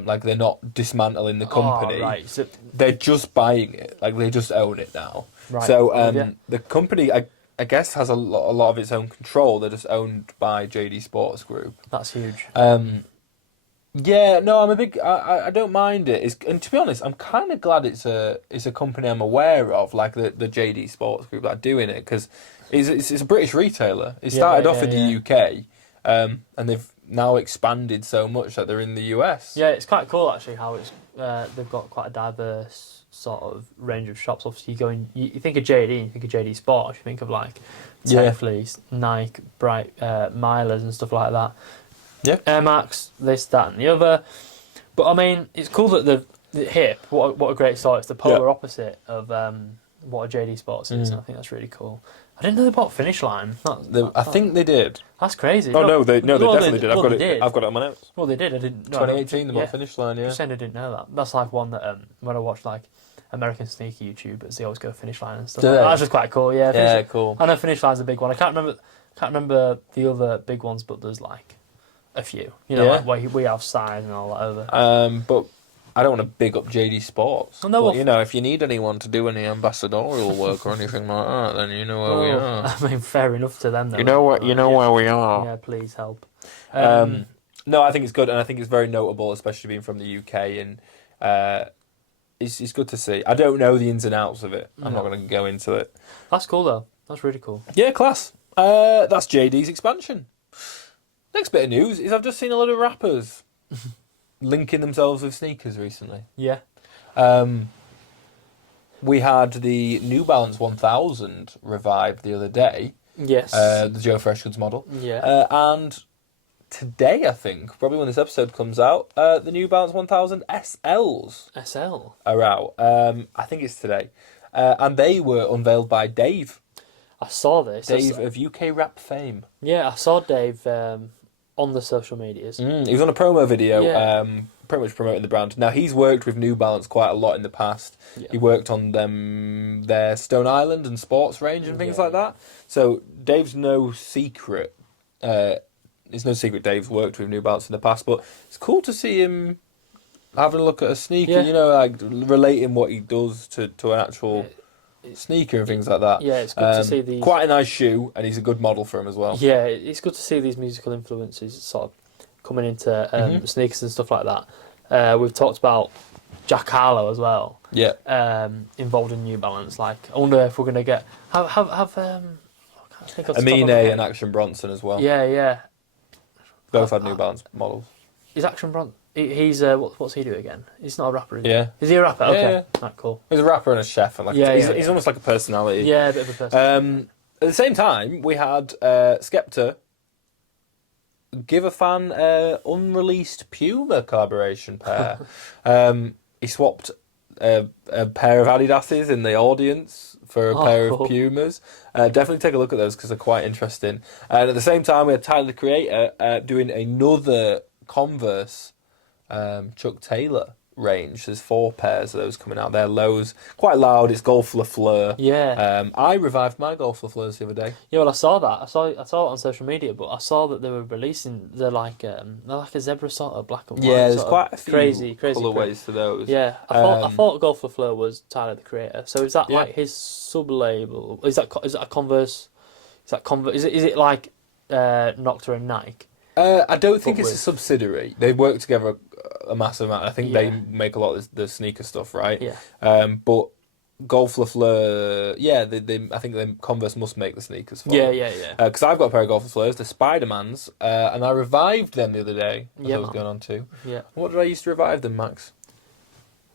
Like, they're not dismantling the company. Oh, right. So they're just buying it. Like, they just own it now. Right. So the company, I guess, has a lot of its own control. They're just owned by JD Sports Group. That's huge. Yeah, no, I'm a big. I don't mind it. And to be honest, I'm kind of glad it's a company I'm aware of, like the JD Sports Group that are doing it, because it's a British retailer. It started off in the UK, and they've now expanded so much that they're in the US. Yeah, it's quite cool actually how it's they've got quite a diverse sort of range of shops. Obviously, you think of JD, you think of JD Sports, you think of like Fleece, Nike, Bright, Milers, and stuff like that. Yeah. Air Max, this, that, and the other. But I mean, it's cool that the Hip. What a great store! It's the polar opposite of what a JD Sports is, and I think that's really cool. I didn't know they bought Finish Line. I think they did. That's crazy. Oh no, they definitely did. Well, they did. I've got it on my notes. Well, they did. I didn't. No, 2018, they bought Finish Line. Yeah. Just saying, I didn't know that. That's like one that when I watch like American sneaker YouTubers, they always go Finish Line and stuff. Do Like they? that. That's just quite cool. Yeah. Yeah, cool. I know Finish Line's a big one. I can't remember the other big ones, but there's like a few. You know, Yeah. like where we have Sign and all that over. But I don't want to big up JD Sports. Oh, no, but, well, you know, if you need anyone to do any ambassadorial work or anything like that, then you know where we are. I mean, fair enough to them though. You know where we are. Yeah, please help. No, I think it's good, and I think it's very notable, especially being from the UK, and it's good to see. I don't know the ins and outs of it. I'm not going to go into it. That's cool though. That's really cool. Yeah, class. That's JD's expansion. Next bit of news is I've just seen a lot of rappers linking themselves with sneakers recently. Yeah. We had the New Balance 1000 revived the other day. Yes. The Joe Freshgoods model. Yeah. And today, I think, probably when this episode comes out, the New Balance 1000 SLs SL. are out. I think it's today. And they were unveiled by Dave. I saw this. Dave of UK rap fame. Yeah, I saw Dave on the social medias. He was on a promo video, Yeah. pretty much promoting the brand. Now, he's worked with New Balance quite a lot in the past. Yeah. He worked on their Stone Island and sports range and things like that. So Dave's no secret. It's no secret Dave's worked with New Balance in the past, but it's cool to see him having a look at a sneaker, Yeah. you know, like relating what he does to an actual sneaker and things like that. Yeah, it's good to see these. Quite a nice shoe, and he's a good model for him as well. Yeah, it's good to see these musical influences sort of coming into sneakers and stuff like that. We've talked about Jack Harlow as well. Yeah. Involved in New Balance. Like, I wonder if we're gonna get have I can't think off the top of Amine my head. and Action Bronson as well. Yeah. Both had New Balance models. Is Action Bronson? He's what's he do again? He's not a rapper, is he? Yeah. Is he a rapper? Yeah, Okay. yeah. Right, cool. He's a rapper and a chef, and he's almost like a personality. Yeah, a bit of a person. At the same time, we had Skepta give a fan unreleased Puma collaboration pair. He swapped a pair of Adidas's in the audience for a pair of Pumas. Definitely take a look at those because they're quite interesting. And at the same time, we had Tyler the Creator doing another Converse Chuck Taylor range. There's 4 pairs of those coming out. They're lows, quite loud. It's Golf Le Fleur. Yeah. I revived my Golf Le Fleurs the other day. Yeah, well, I saw that. I saw it on social media, but I saw that they were releasing. They're like a zebra sort of black and white. Yeah, there's sort quite a of few crazy colourways to those. Yeah, I thought Golf Le Fleur was Tyler the Creator. So is that like his sub label? Is that a Converse? Is that Converse? Is it like Nocta and Nike? I don't think it's a subsidiary. They work together a massive amount. I think they make a lot of the sneaker stuff, right? Yeah. But Golf Le Fleur, I think Converse must make the sneakers for them. Yeah. Because I've got a pair of Golf Le Fleurs, they're Spider-Mans, and I revived them the other day, as I was going on to. Yeah. What did I used to revive them, Max?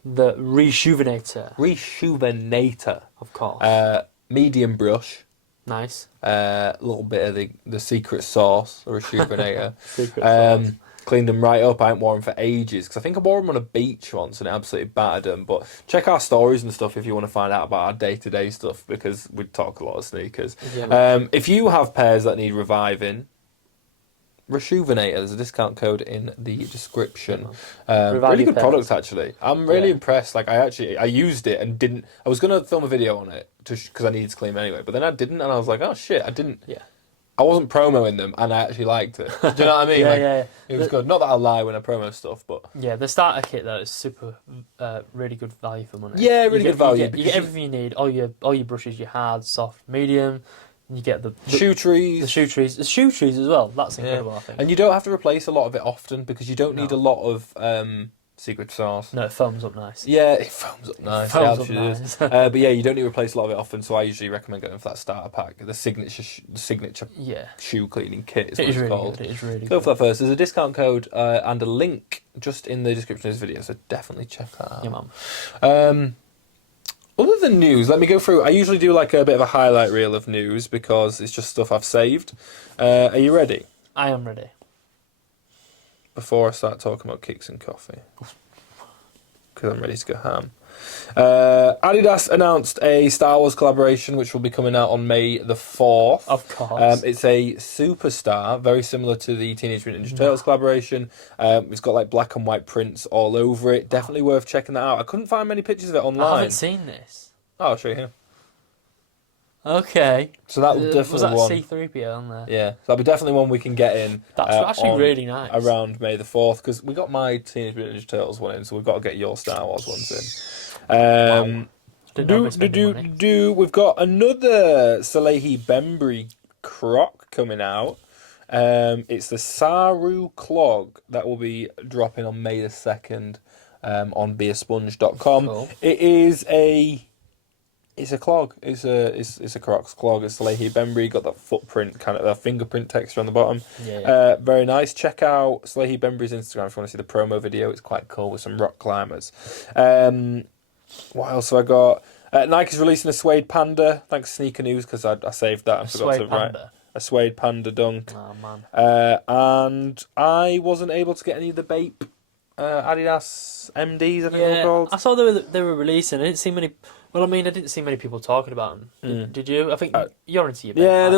The Rejuvenator. Rejuvenator. Of course. Medium brush. Nice. A little bit of the secret sauce, or a Rejuvenator. Secret sauce. Cleaned them right up. I haven't worn them for ages because I think I wore them on a beach once and it absolutely battered them. But check our stories and stuff if you want to find out about our day-to-day stuff because we talk a lot of sneakers. Yeah, if you have pairs that need reviving, Rejuvenator, there's a discount code in the description. Really good product, actually. I'm really impressed. Like I used it and didn't. I was gonna film a video on it because I needed to clean anyway, but then I didn't, and I was like, oh shit, I didn't. Yeah. I wasn't promoing them, and I actually liked it. Do you know what I mean? Yeah. It was good. Not that I lie when I promo stuff, but yeah, the starter kit though is super, really good value for money. Yeah, really good value. You get everything you need. All your brushes, your hard, soft, medium. You get the shoe trees. The shoe trees as well. That's incredible, I think. And you don't have to replace a lot of it often because you don't need a lot of secret sauce. No, it foams up nice. Yeah, it foams up nice. But yeah, you don't need to replace a lot of it often, so I usually recommend going for that starter pack, the signature shoe cleaning kit is what it's called. Good. It is really good. Go for that first. There's a discount code and a link just in the description of this video, so definitely check that out. Yeah, man. Other than news, let me go through. I usually do like a bit of a highlight reel of news because it's just stuff I've saved. Are you ready? I am ready. Before I start talking about Kicks and Coffee, because I'm ready to go ham. Adidas announced a Star Wars collaboration which will be coming out on May the 4th. Of course. It's a superstar, very similar to the Teenage Mutant Ninja Turtles collaboration. It's got like black and white prints all over it. Definitely worth checking that out. I couldn't find many pictures of it online. I haven't seen this. Oh, I'll show you here. Okay. So that will definitely was that one. C-3PO on there? Yeah, so that'll be definitely one we can get in. That's actually on really nice. Around May the 4th, because we got my Teenage Mutant Ninja Turtles one in, so we've got to get your Star Wars ones in. Wow. Didn't know we spent money. We've got another Salehi Bembury croc coming out. It's the Saru clog that will be dropping on May the 2nd on beersponge.com. Cool. It's a clog. It's a Crocs clog. It's Salehi Bembury. Got that footprint, kind of that fingerprint texture on the bottom. Yeah. Very nice. Check out Salehi Bembury's Instagram if you want to see the promo video. It's quite cool with some rock climbers. What else have I got? Nike's releasing a suede panda. Thanks Sneaker News, because I saved that and forgot to write. A suede panda dunk. Oh man. And I wasn't able to get any of the Bape Adidas MDs, I think they're called. I saw they were releasing. I didn't see many. Well, I mean, I didn't see many people talking about them. Did you? I think you're into your Bape. Yeah,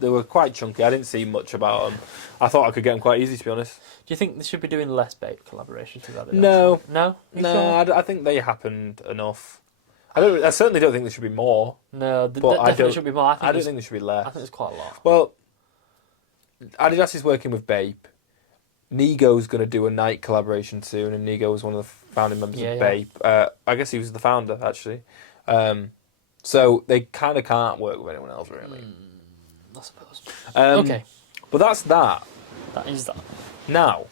they were quite chunky. I didn't see much about them. I thought I could get them quite easy, to be honest. Do you think they should be doing less Bape collaborations with Adidas? No. No? Sure? I think they happened enough. I certainly don't think there should be more. No, but definitely should be more. I don't think there should be less. I think there's quite a lot. Well, Adidas is working with Bape. Nigo's going to do a Nike collaboration soon, and Nigo was one of the founding members of Bape. I guess he was the founder, actually. So they kind of can't work with anyone else, really. I suppose. Okay. But that's that. That is that. Now,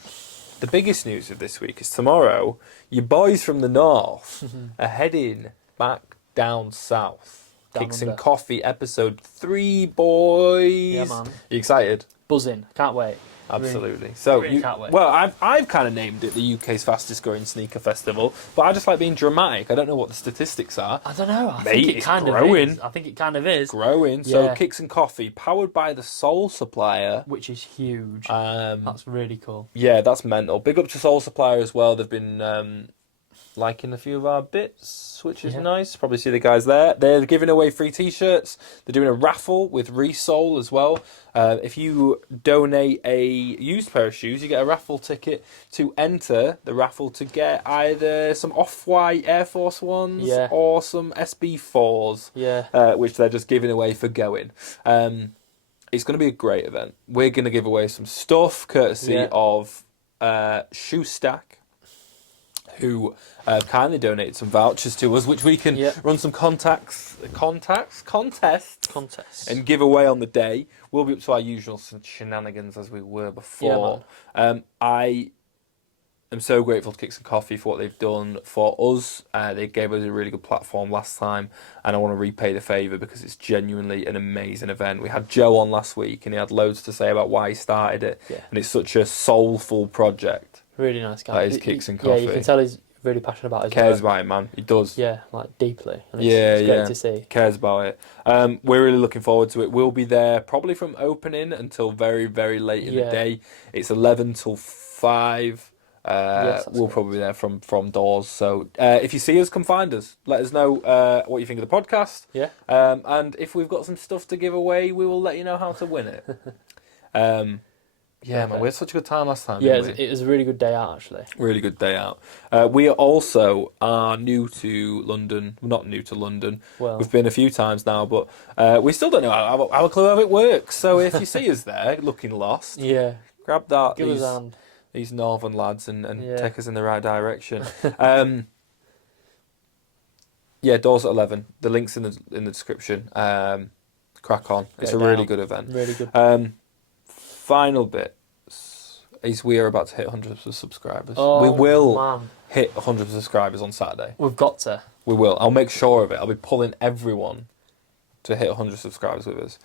the biggest news of this week is tomorrow, your boys from the north are heading back down south. Kicks and Coffee episode 3, boys. Yeah, man. You excited? Buzzing. Can't wait. Absolutely. So, really can't wait. Well, I've kind of named it the UK's fastest growing sneaker festival, but I just like being dramatic. I don't know what the statistics are. I don't know. I Mate, think it kind growing. of is. I think it kind of is. Growing. So, Kicks and Coffee, powered by the Soul Supplier. Which is huge. That's really cool. Yeah, that's mental. Big up to Soul Supplier as well. They've been liking a few of our bits, which is nice. Probably see the guys there. They're giving away free t-shirts. They're doing a raffle with Resole as well. If you donate a used pair of shoes, you get a raffle ticket to enter the raffle to get either some Off-White Air Force Ones or some SB4s, which they're just giving away for going. It's going to be a great event. We're going to give away some stuff courtesy of Shoe Stack, who kindly donated some vouchers to us, which we can run some contests, and give away on the day. We'll be up to our usual shenanigans as we were before. I am so grateful to Kicks and Coffee for what they've done for us. They gave us a really good platform last time, and I want to repay the favour because it's genuinely an amazing event. We had Joe on last week, and he had loads to say about why he started it, and it's such a soulful project. Really nice guy. That is Kicks and Coffee. Yeah, you can tell he's really passionate about it. Cares about it, man. He does. Yeah, like deeply. And it's great to see. Cares about it. We're really looking forward to it. We'll be there probably from opening until very, very late in the day. It's 11 till 5. We'll probably be there from doors. So if you see us, come find us. Let us know what you think of the podcast. Yeah. And if we've got some stuff to give away, we will let you know how to win it. Yeah, man, we had such a good time last time. Yeah, it was a really good day out, actually. Really good day out. We also are new to London. We're not new to London. Well, we've been a few times now, but we still don't know our clue how it works. So if you see us there looking lost, grab that. Give us a hand. These northern lads and take us in the right direction. Doors at 11. The link's in the description. Crack on. It's a really good event. Really good. Final bit is we are about to hit 100 subscribers. Oh, we will man. hit 100 subscribers on Saturday. We've got to. We will. I'll make sure of it. I'll be pulling everyone to hit 100 subscribers with us.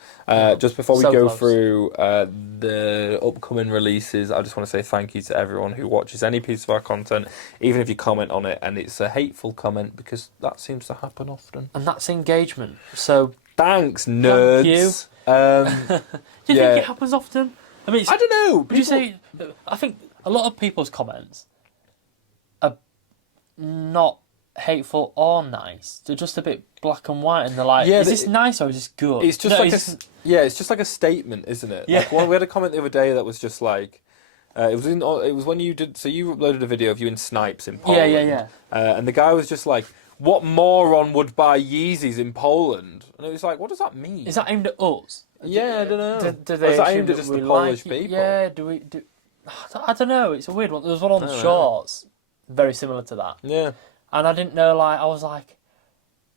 Just before we go through the upcoming releases, I just want to say thank you to everyone who watches any piece of our content, even if you comment on it and it's a hateful comment, because that seems to happen often. And that's engagement. So thanks, nerds. Thank you. Do you think it happens often? I mean, I don't know. Would you say? I think a lot of people's comments are not hateful or nice. They're just a bit black and white, and they're like, Yeah, is this nice or is this good? It's just No, like it's just like a statement, isn't it? Yeah. Like we had a comment the other day that was just like, it was when you did. So you uploaded a video of you in Snipes in Poland. Yeah. And the guy was just like, "What moron would buy Yeezys in Poland?" And it was like, what does that mean? Is that aimed at us? Yeah, I don't know. Do they Is that assume aimed at that just we the Polish like it? people? Yeah, I don't know. It's a weird one. There was one on the shorts, very similar to that. Yeah. And I didn't know. Like, I was like,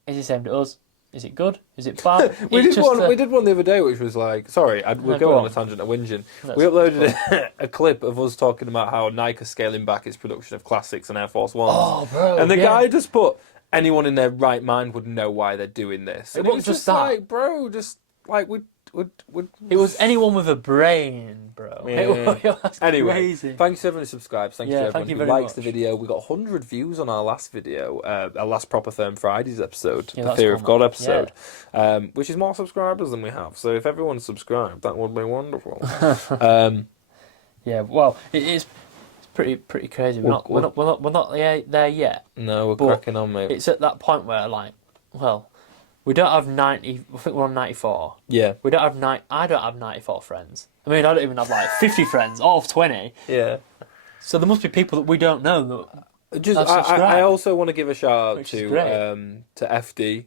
is this aimed at us? Is it good? Is it bad? We did one the other day, which was like, sorry, we're going on a tangent of whinging. We uploaded a clip of us talking about how Nike are scaling back its production of classics and Air Force Ones. Oh, bro! And the guy just put, anyone in their right mind would know why they're doing this. And It wasn't just that. like, bro, just like would. It was anyone with a brain, bro. Yeah. It was Anyway, crazy. thanks to everyone who subscribes. Thanks to everyone thank you who very likes much. the video. We got 100 views on our last video, our last Proper Firm Fridays episode, Yeah, the that's Fear cool, of God man. episode, which is more subscribers than we have. So if everyone subscribed, that would be wonderful. Yeah, well, it's pretty crazy. We're not there yet. No, we're But cracking on, mate. It's at that point where, like, well, we don't have 90. I think we're on 94. Yeah. We don't have I don't have 94 friends. I mean, I don't even have like 50 friends, all of 20. Yeah. So there must be people that we don't know that have I subscribed. also want to give a shout out Which is great. to FD.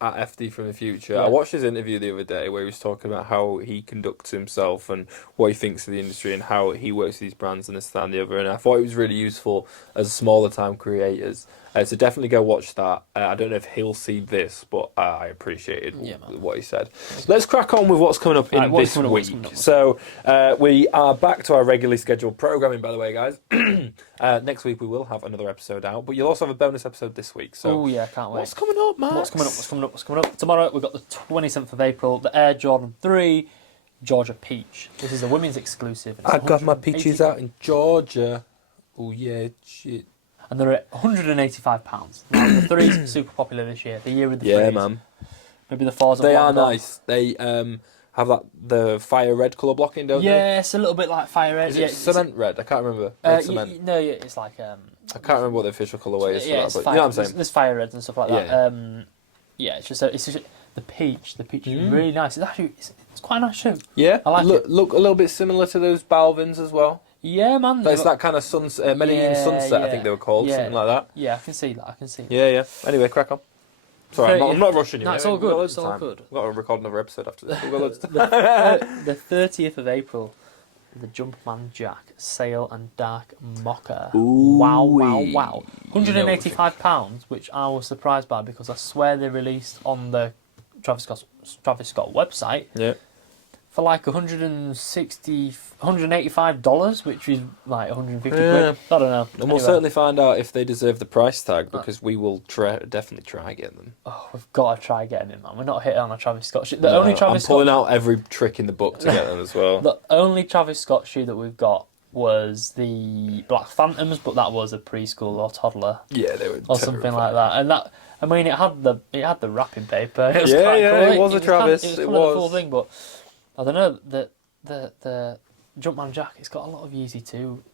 At FD from the future. Yeah. I watched his interview the other day where he was talking about how he conducts himself and what he thinks of the industry and how he works with these brands and this, that and the other. And I thought it was really useful as smaller time creators. So definitely go watch that. I don't know if he'll see this, but I appreciated what he said. Let's crack on with what's coming up in this week. So we are back to our regularly scheduled programming, by the way, guys. Next week we will have another episode out, but you'll also have a bonus episode this week. So oh yeah, can't wait. What's coming up, Max? What's coming up? Tomorrow we've got the 27th of April, the Air Jordan 3 Georgia Peach. This is a women's exclusive. I got my peaches out in Georgia. Oh yeah, shit. And they're at £185. Now, the 3s are super popular this year. The year with the 3s. Yeah, man. Maybe the 4s They are gone. nice. They have the fire red colour blocking, don't they? Yeah, it's a little bit like fire red. Is it cement red? I can't remember. Red cement. No, yeah, it's like... I can't remember what the official colourway is for that, it's but fire, you know what I'm saying. There's fire reds and stuff like that. Yeah. Yeah, it's just the peach. The peach is really nice. It's actually it's quite a nice shoe. Yeah, I like it. Look a little bit similar to those Balvins as well. Yeah, man. It's that kind of Medellin sunset, I think they were called, something like that. Yeah, I can see that. Yeah. Anyway, crack on. Sorry, I'm not rushing you. No, it's all good. It's all good. We've got to record another episode after this. We've got loads of time. The 30th of April, the Jumpman Jack Sail and Dark Mocha. Ooh, Wow. £185, which I was surprised by because I swear they released on the Travis Scott website. Yeah. For like $185, which is like 150 quid. I don't know. And we'll certainly find out if they deserve the price tag because we will definitely try and get them. Oh, we've got to try getting him, man. We're not hitting on a Travis Scott shoe. I'm pulling out every trick in the book to get them as well. The only Travis Scott shoe that we've got was the Black Phantoms, but that was a preschool or toddler. Yeah, they were or something like that. And that, I mean, it had the wrapping paper. It was Yeah, quite yeah, cool. it was a Travis. It was It kind of the was. full thing, but I don't know. The Jumpman Jack, it's got a lot of Yeezy too.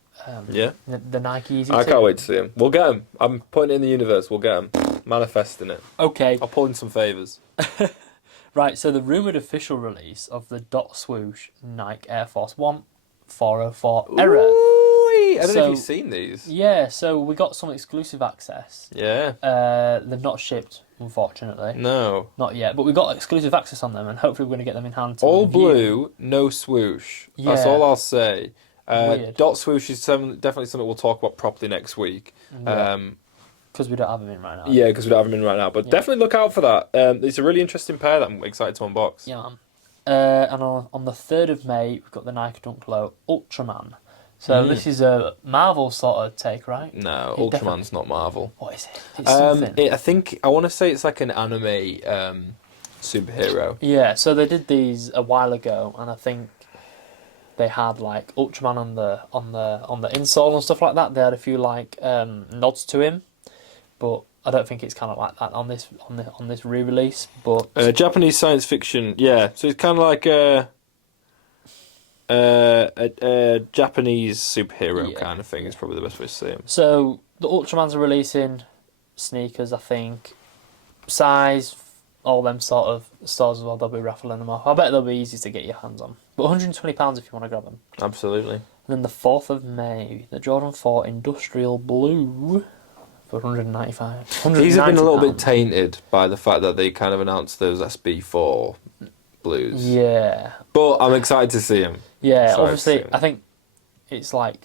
Yeah. The Nike Yeezy I too. can't wait to see them. We'll get them. I'm putting it in the universe. We'll get them. Manifesting it. Okay. I'll pull in some favours. Right, so the rumoured official release of the Dot Swoosh Nike Air Force 1 404 Error. I don't know if So- you've seen these. Yeah, so we got some exclusive access. Yeah. They've not shipped, unfortunately. No. Not yet, but we got exclusive access on them, and hopefully we're going to get them in hand. To All review. blue, no swoosh. That's Yeah. all I'll say. Weird. Dot swoosh is definitely something we'll talk about properly next week. Because we don't have them in right now. Yeah, because we don't have them in right now. But Yeah. definitely look out for that. It's a really interesting pair that I'm excited to unbox. Yeah, man. And on the 3rd of May, we've got the Nike Dunk Low Ultraman. So this is a Marvel sort of take, right? No, It Ultraman's not Marvel. What is it? It's something. I want to say it's like an anime superhero. Yeah, so they did these a while ago, and I think they had like Ultraman on the insole and stuff like that. They had a few like nods to him, but I don't think it's kind of like that on this re-release. But Japanese science fiction, yeah. So it's kind of like a Japanese superhero kind of thing. Is probably the best way to say him. so the Ultramans are releasing sneakers, I think. Size, all them sort of stores as well, they'll be raffling them off. I bet they'll be easy to get your hands on. But £120 if you want to grab them. Absolutely. And then the 4th of May, the Jordan 4 Industrial Blue for £195. These have been a little bit £190. tainted by the fact that they kind of announced those SB4 blues. Yeah. But I'm excited to see them. Yeah, Sorry, obviously, Stephen. I think it's like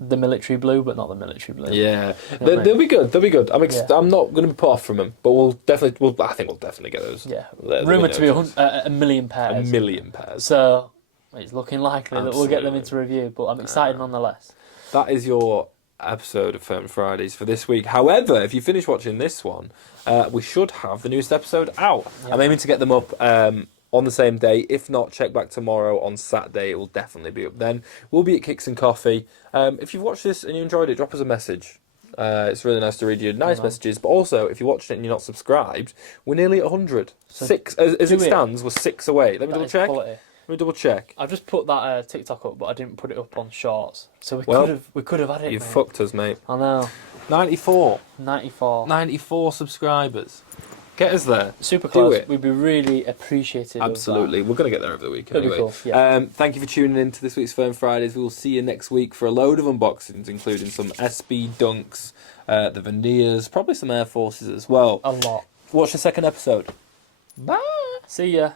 the military blue, but not the military blue. Yeah, You know what I mean? they'll be good. They'll be good. Yeah. I'm not going to be put off from them, but I think we'll definitely get those. Yeah. There'll Rumoured no to be chance. a million A pairs. million pairs. So it's looking likely that we'll get them Absolutely. into review, but I'm excited nonetheless. That is your episode of Firm Fridays for this week. However, if you finish watching this one, we should have the newest episode out. Yeah. I'm aiming to get them up on the same day. If not, check back tomorrow on Saturday. It will definitely be up then. We'll be at Kicks and Coffee. If you've watched this and you enjoyed it, drop us a message. It's really nice to read your nice messages. But also, if you watched it and you're not subscribed, we're nearly at 100. So 6, as it do it. stands, we're 6 away. Let me That double is check. quality. Let me double check. I've just put that TikTok up, but I didn't put it up on Shorts. So Well, we could have had it. You mate. fucked us, mate. I know. 94. 94. 94 subscribers. Get us there. Super Do close. it. We'd be really appreciative. Absolutely. We're going to get there over the weekend. That'd be Anyway. cool, yeah. Thank you for tuning in to this week's Firm Fridays. We will see you next week for a load of unboxings, including some SB Dunks, the Veneers, probably some Air Forces as well. A lot. Watch the second episode. Bye. See ya.